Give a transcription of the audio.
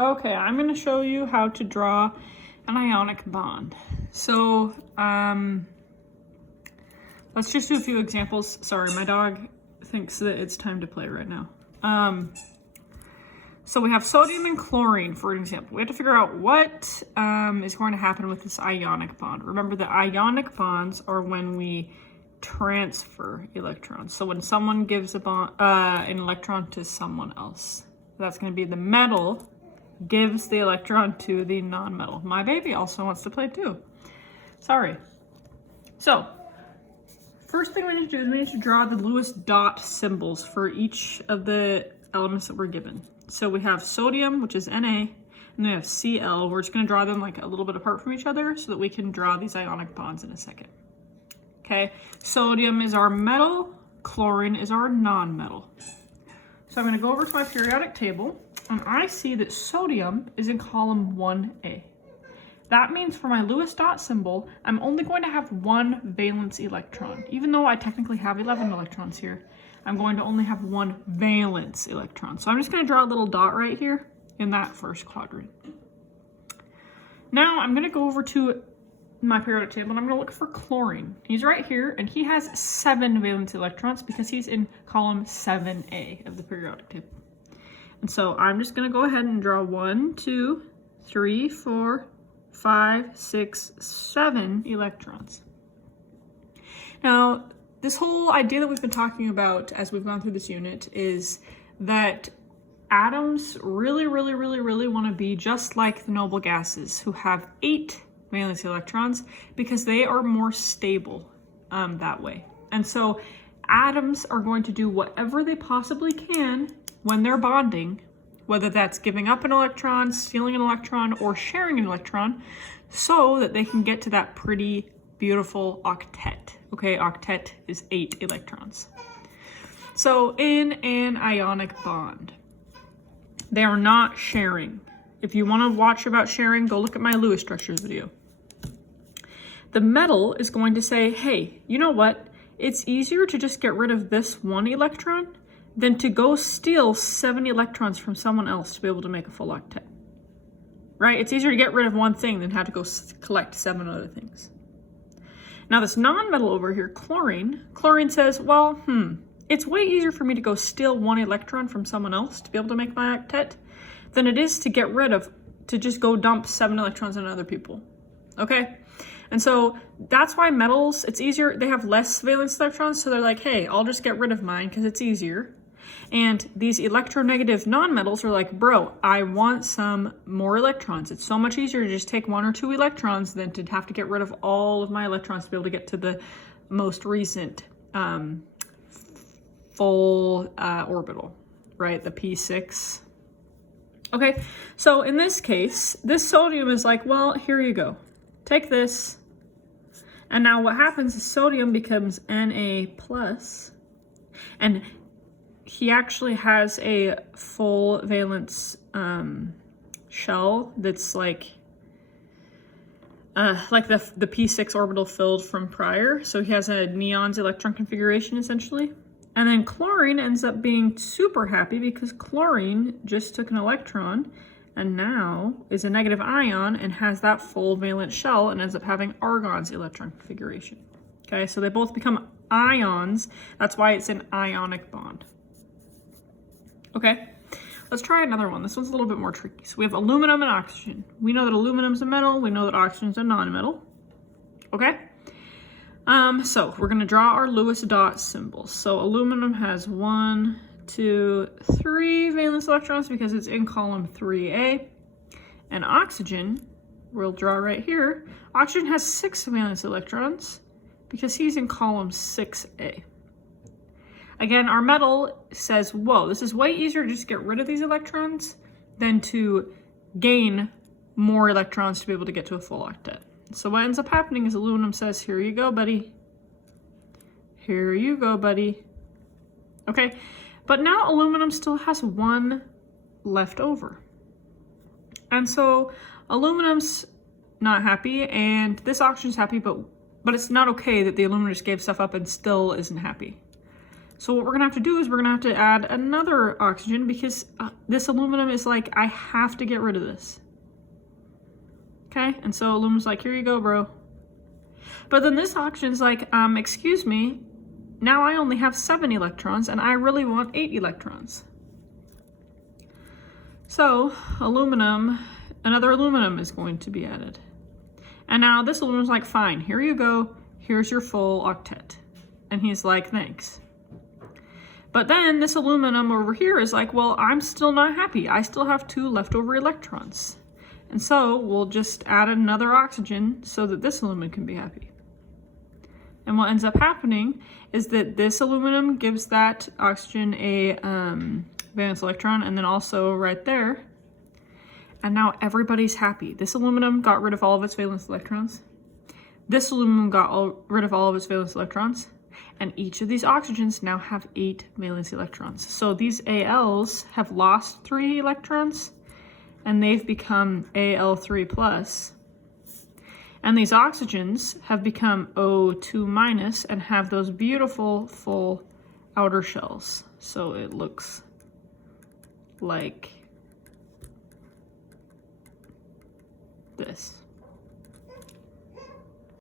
Okay, I'm going to show you how to draw an ionic bond. So, let's just do a few examples. Sorry, my dog thinks that it's time to play right now. So we have sodium and chlorine, for example. We have to figure out what is going to happen with this ionic bond. Remember, the ionic bonds are when we transfer electrons. So when someone gives a bond, an electron to someone else, that's going to be the metal gives the electron to the non-metal. My baby also wants to play too. Sorry. So, first thing we need to do is we need to draw the Lewis dot symbols for each of the elements that we're given. So we have sodium, which is Na, and then we have Cl. We're just going to draw them like a little bit apart from each other so that we can draw these ionic bonds in a second. Okay, sodium is our metal, chlorine is our non-metal. So I'm going to go over to my periodic table, and I see that sodium is in column 1A. That means for my Lewis dot symbol, I'm only going to have one valence electron. Even though I technically have 11 electrons here, I'm going to only have one valence electron. So I'm just going to draw a little dot right here in that first quadrant. Now I'm going to go over to my periodic table and I'm going to look for chlorine. He's right here and he has 7 valence electrons because he's in column 7A of the periodic table. And so I'm just going to go ahead and draw 1, 2, 3, 4, 5, 6, 7 electrons. Now, this whole idea that we've been talking about as we've gone through this unit is that atoms really want to be just like the noble gases who have 8 valence electrons because they are more stable that way. And so atoms are going to do whatever they possibly can when they're bonding, whether that's giving up an electron, stealing an electron, or sharing an electron, so that they can get to that pretty beautiful octet. Okay, octet is 8 electrons. So in an ionic bond, they are not sharing. If you want to watch about sharing, go look at my Lewis structures video. The metal is going to say, hey, you know what? It's easier to just get rid of this 1 electron than to go steal 7 electrons from someone else to be able to make a full octet. Right? It's easier to get rid of one thing than have to go collect 7 other things. Now this non-metal over here, chlorine says, well, it's way easier for me to go steal 1 electron from someone else to be able to make my octet than it is to just go dump 7 electrons on other people. Okay? And so that's why metals, it's easier, they have less valence electrons, so they're like, hey, I'll just get rid of mine because it's easier. And these electronegative nonmetals are like, bro, I want some more electrons. It's so much easier to just take 1 or 2 electrons than to have to get rid of all of my electrons to be able to get to the most recent full orbital, right? The p6. Okay, so in this case, this sodium is like, well, here you go. Take this. And now what happens is sodium becomes Na+, and he actually has a full valence shell that's like the p6 orbital filled from prior. So he has a neon's electron configuration essentially. And then chlorine ends up being super happy because chlorine just took an electron and now is a negative ion and has that full valence shell and ends up having argon's electron configuration. Okay, so they both become ions. That's why it's an ionic bond. Okay, let's try another one. This one's a little bit more tricky. So we have aluminum and oxygen. We know that aluminum's a metal. We know that oxygen's a non-metal. Okay, so we're going to draw our Lewis dot symbols. So aluminum has 1, 2, 3 valence electrons because it's in column 3A. And oxygen, we'll draw right here, oxygen has 6 valence electrons because he's in column 6A. Again, our metal says, whoa, this is way easier to just get rid of these electrons than to gain more electrons to be able to get to a full octet. So what ends up happening is aluminum says, here you go, buddy. Here you go, buddy. Okay, but now aluminum still has 1 left over. And so aluminum's not happy and this oxygen's happy, but it's not okay that the aluminum just gave stuff up and still isn't happy. So what we're gonna have to do is we're gonna have to add another oxygen because this aluminum is like, I have to get rid of this. Okay, and so aluminum's like, here you go, bro. But then this oxygen's like, excuse me, now I only have 7 electrons and I really want 8 electrons. So aluminum, another aluminum is going to be added. And now this aluminum's like, fine, here you go, here's your full octet. And he's like, thanks. But then this aluminum over here is like, well, I'm still not happy. I still have 2 leftover electrons. And so we'll just add another oxygen so that this aluminum can be happy. And what ends up happening is that this aluminum gives that oxygen a valence electron, and then also right there. And now everybody's happy. This aluminum got rid of all of its valence electrons. This aluminum got rid of all of its valence electrons. And each of these oxygens now have 8 valence electrons. So these ALs have lost 3 electrons, and they've become Al3+. And these oxygens have become O2- and have those beautiful full outer shells. So it looks like this.